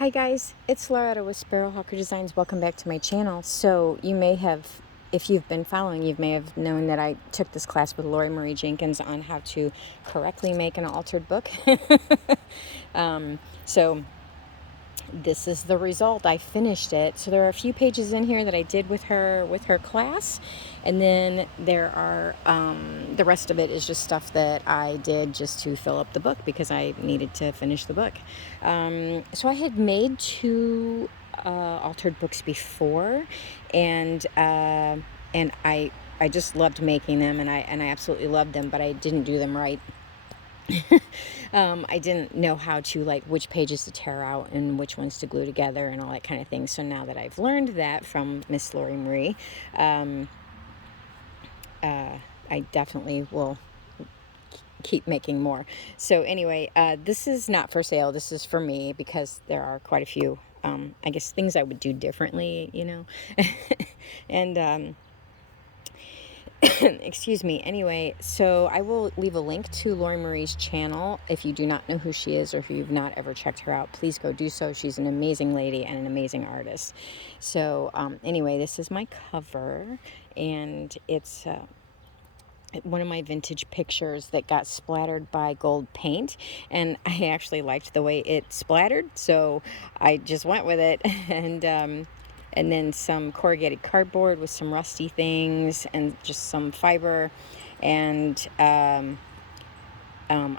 Hi guys, it's Lauretta with Sparrowhawker Designs. Welcome back to my channel. So you may have, if you've been following, you may have known that I took this class with LorriMarie Jenkins on how to correctly make an altered book. So this is the result. I finished it. So there are a few pages in here that I did with her class, and then there are the rest of it is just stuff that I did just to fill up the book because I needed to finish the book. So I had made two altered books before, and I just loved making them, and I absolutely loved them, but I didn't do them right. I didn't know how to, like, which pages to tear out and which ones to glue together and all that kind of thing. So now that I've learned that from Miss LorriMarie, I definitely will keep making more. So anyway, this is not for sale. This is for me because there are quite a few, I guess, things I would do differently, you know. And excuse me. Anyway, so I will leave a link to LorriMarie's channel. If you do not know who she is, or if you've not ever checked her out, please go do so. She's an amazing lady and an amazing artist. So anyway, this is my cover, and it's one of my vintage pictures that got splattered by gold paint, and I actually liked the way it splattered, so I just went with it. And then some corrugated cardboard with some rusty things and just some fiber. And I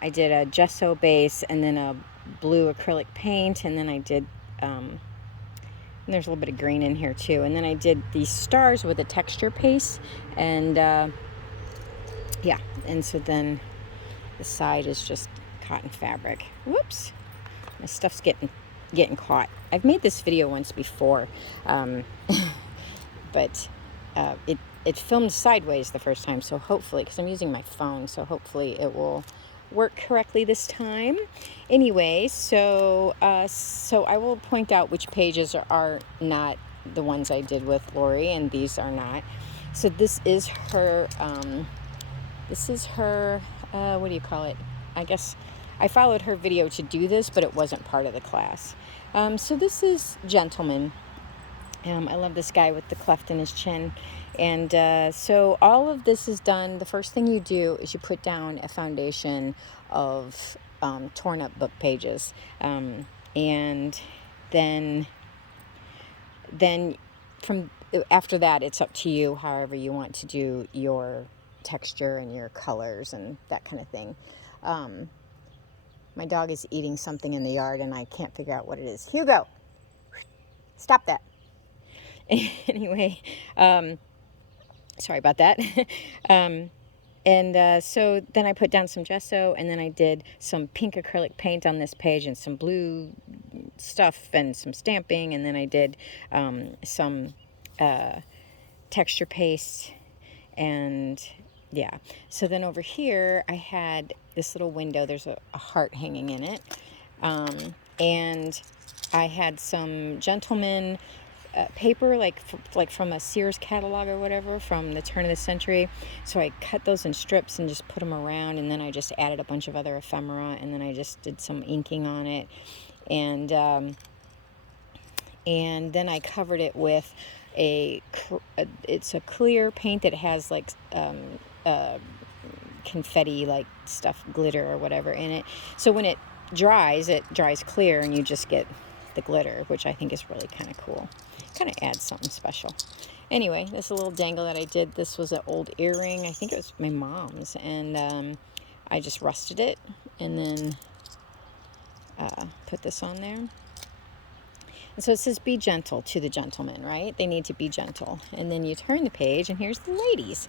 did a gesso base and then a blue acrylic paint. And then I did, and there's a little bit of green in here too. And then I did these stars with a texture paste. And yeah, and so then the side is just cotton fabric. Whoops, my stuff's getting caught. I've made this video once before, but it filmed sideways the first time, so hopefully, because I'm using my phone, so hopefully it will work correctly this time. Anyway, so I will point out which pages are not the ones I did with Lori, and these are not. So this is her what do you call it? I guess I followed her video to do this, but it wasn't part of the class. So this is Gentleman. I love this guy with the cleft in his chin. And so all of this is done. The first thing you do is you put down a foundation of torn up book pages. And then from after that, it's up to you however you want to do your texture and your colors and that kind of thing. My dog is eating something in the yard and I can't figure out what it is. Hugo, stop that. Anyway, sorry about that. So then I put down some gesso, and then I did some pink acrylic paint on this page and some blue stuff and some stamping, and then I did some texture paste. And yeah, so then over here I had this little window. There's a heart hanging in it, and I had some Gentleman paper, like from a Sears catalog or whatever from the turn of the century. So I cut those in strips and just put them around, and then I just added a bunch of other ephemera, and then I just did some inking on it, and then I covered it with it's a clear paint that has like confetti like stuff, glitter or whatever in it. So when it dries clear, and you just get the glitter, which I think is really kind of cool. Kind of adds something special. Anyway, this is a little dangle that I did. This was an old earring. I think it was my mom's, and I just rusted it and then put this on there. And so it says, be gentle to the gentleman, right? They need to be gentle. And then you turn the page, and here's the ladies.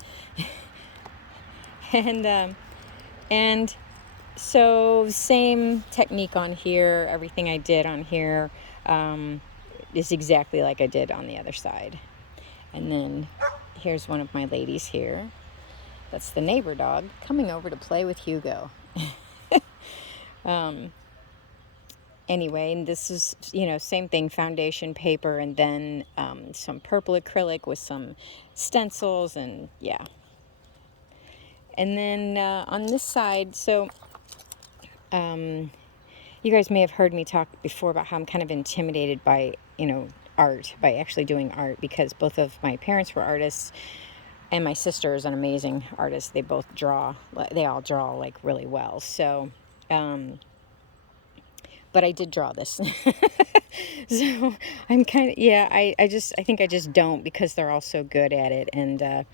And so same technique on here. Everything I did on here is exactly like I did on the other side. And then here's one of my ladies here. That's the neighbor dog coming over to play with Hugo. Anyway, and this is, same thing, foundation paper, and then some purple acrylic with some stencils, and yeah. And then on this side, so you guys may have heard me talk before about how I'm kind of intimidated by, you know, art, by actually doing art, because both of my parents were artists, and my sister is an amazing artist. They both draw. They all draw like really well. So, but I did draw this. So I'm kind of, yeah, I think I just don't, because they're all so good at it. And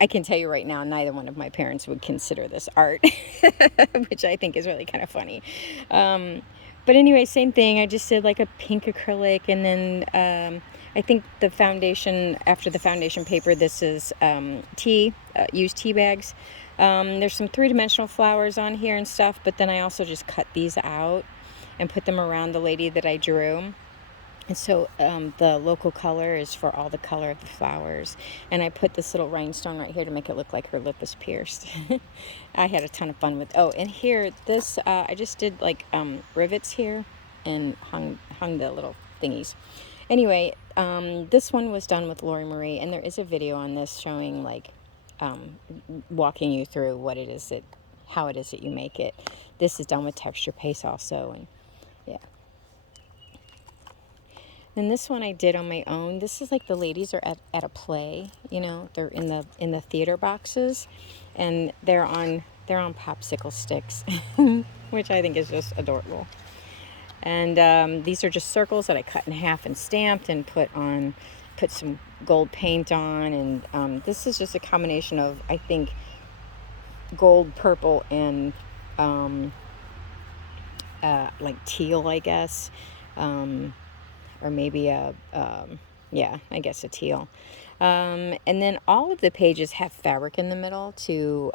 I can tell you right now, neither one of my parents would consider this art, which I think is really kind of funny. But anyway, same thing. I just did like a pink acrylic, and then I think the foundation, after the foundation paper, this is used tea bags. There's some three-dimensional flowers on here and stuff, but then I also just cut these out and put them around the lady that I drew. And so the local color is for all the color of the flowers. And I put this little rhinestone right here to make it look like her lip was pierced. I had a ton of fun with, oh, and here, this, I just did like rivets here and hung the little thingies. Anyway, this one was done with LorriMarie, and there is a video on this showing like walking you through what it is how it is that you make it. This is done with texture paste also, and yeah. And this one I did on my own. This is like the ladies are at a play, you know, they're in the theater boxes, and they're on popsicle sticks, which I think is just adorable. And these are just circles that I cut in half and stamped and put some gold paint on. And this is just a combination of, I think, gold, purple, and like teal, I guess. Or maybe yeah, I guess a teal. And then all of the pages have fabric in the middle to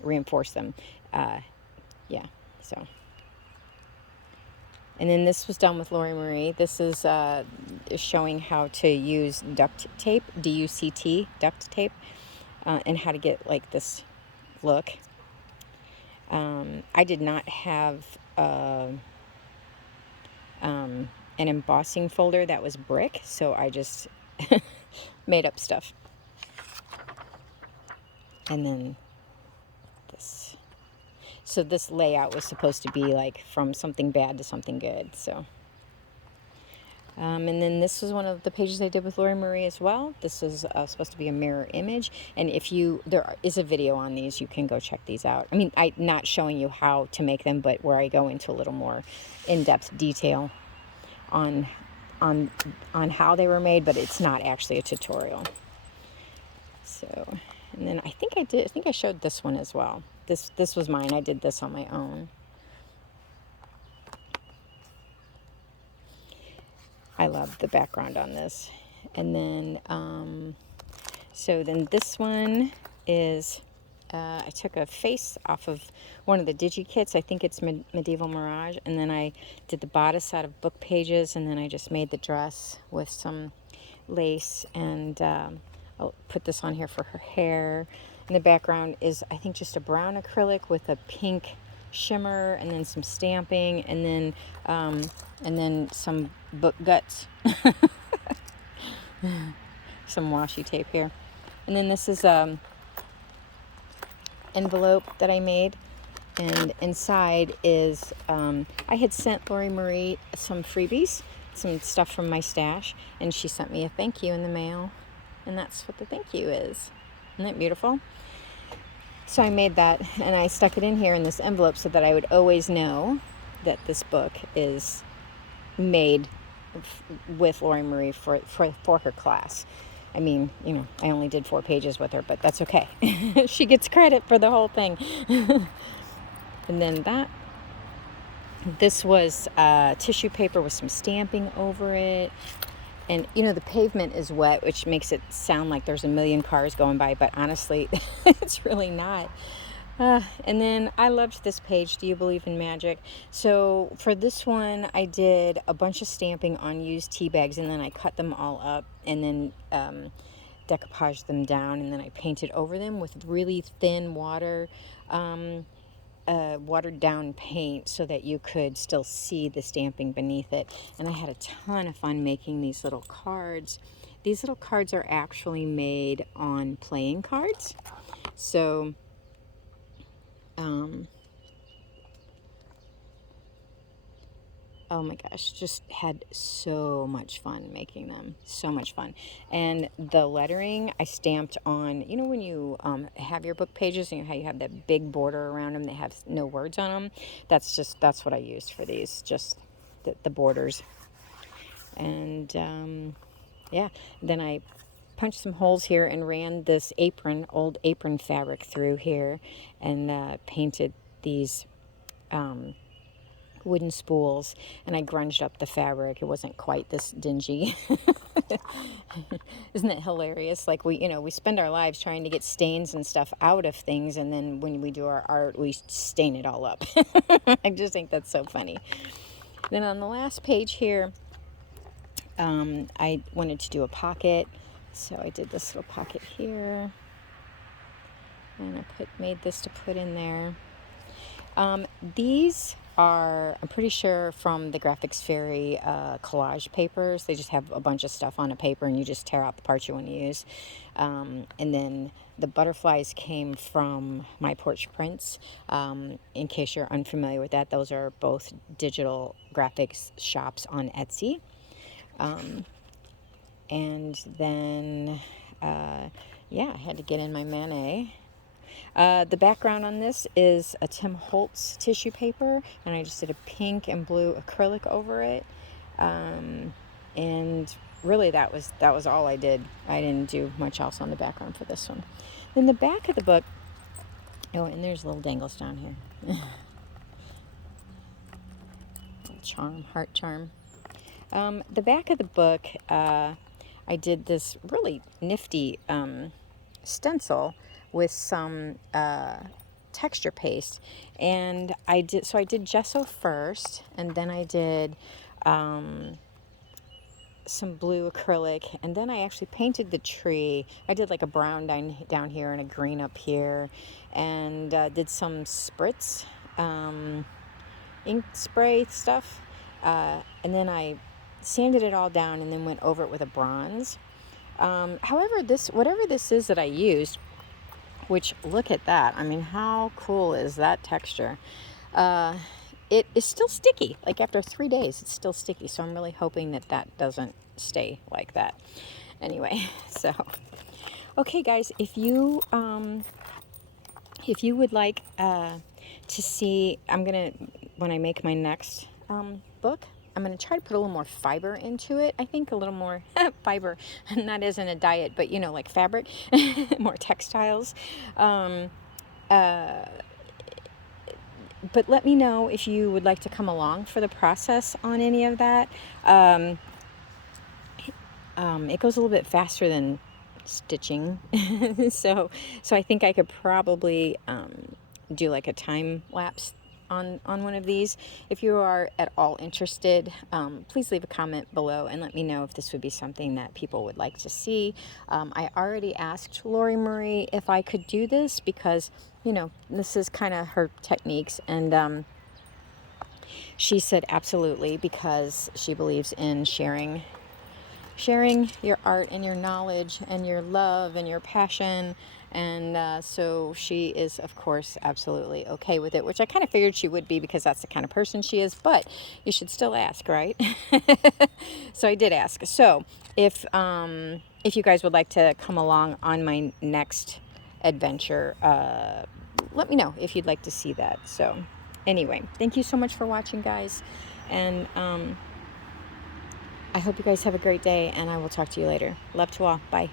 reinforce them. Yeah, so. And then this was done with LorriMarie. This is showing how to use duct tape, D-U-C-T, duct tape, and how to get like this look. I did not have an embossing folder that was brick, so I just made up stuff. And then this. So this layout was supposed to be like from something bad to something good. So, and then this was one of the pages I did with LorriMarie as well. This is supposed to be a mirror image, and there is a video on these, you can go check these out. I mean, I'm not showing you how to make them, but where I go into a little more in-depth detail on how they were made, but it's not actually a tutorial. So, and then I think I showed this one as well. This was mine. I did this on my own. I love the background on this. And then so then this one is I took a face off of one of the digi kits. I think it's Medieval Mirage. And then I did the bodice out of book pages, and then I just made the dress with some lace, and I'll put this on here for her hair. And the background is, I think, just a brown acrylic with a pink shimmer, and then some stamping, and then some book guts. Some washi tape here. And then this is envelope that I made, and inside is I had sent LorriMarie some freebies, some stuff from my stash, and she sent me a thank you in the mail, and that's what the thank you is. Isn't that beautiful? So I made that, and I stuck it in here in this envelope so that I would always know that this book is made with LorriMarie for her class. I mean, you know, I only did 4 pages with her, but that's okay. She gets credit for the whole thing. And then this was tissue paper with some stamping over it. And, you know, the pavement is wet, which makes it sound like there's a million cars going by, but honestly, it's really not. And then I loved this page, Do You Believe in Magic? So for this one, I did a bunch of stamping on used tea bags, and then I cut them all up, and then decoupaged them down, and then I painted over them with really thin watered down paint so that you could still see the stamping beneath it. And I had a ton of fun making these little cards. These little cards are actually made on playing cards. So Oh my gosh, just had so much fun making them. So much fun. And the lettering I stamped on, you know, when you have your book pages and you have that big border around them that have no words on them, that's what I used for these, just the borders. And yeah, then I punched some holes here and ran this old apron fabric through here, and painted these wooden spools, and I grunged up the fabric. It wasn't quite this dingy. Isn't it hilarious? Like we spend our lives trying to get stains and stuff out of things, and then when we do our art, we stain it all up. I just think that's so funny. Then on the last page here, I wanted to do a pocket, so I did this little pocket here, and I made this to put in there. These are, I'm pretty sure, from the Graphics Fairy collage papers. They just have a bunch of stuff on a paper, and you just tear out the parts you want to use. And then the butterflies came from My Porch Prints. In case you're unfamiliar with that, those are both digital graphics shops on Etsy. And then, yeah, I had to get in my Manet. The background on this is a Tim Holtz tissue paper, and I just did a pink and blue acrylic over it. And really that was all I did. I didn't do much else on the background for this one. Then the back of the book, oh, and there's little dangles down here. Charm, heart charm. The back of the book, I did this really nifty stencil with some texture paste, and I did gesso first, and then I did some blue acrylic, and then I actually painted the tree. I did like a brown down here and a green up here, and did some spritz ink spray stuff, and then I sanded it all down and then went over it with a bronze. However, whatever this is that I used, which, look at that. I mean, how cool is that texture? It is still sticky. Like after 3 days, it's still sticky. So I'm really hoping that doesn't stay like that. Anyway, so, okay guys, if you would like to see, when I make my next book, I'm going to try to put a little more fiber into it. I think a little more fiber, not as in a diet, but like fabric, more textiles. But let me know if you would like to come along for the process on any of that. It goes a little bit faster than stitching. so I think I could probably do like a time lapse on one of these. If you are at all interested, please leave a comment below and let me know if this would be something that people would like to see. I already asked LorriMarie if I could do this because, this is kind of her techniques, and she said absolutely, because she believes in sharing your art and your knowledge and your love and your passion. And so she is, of course, absolutely okay with it, which I kind of figured she would be because that's the kind of person she is, but you should still ask, right? So I did ask. So if you guys would like to come along on my next adventure, let me know if you'd like to see that. So anyway, thank you so much for watching, guys. And I hope you guys have a great day, and I will talk to you later. Love to all. Bye.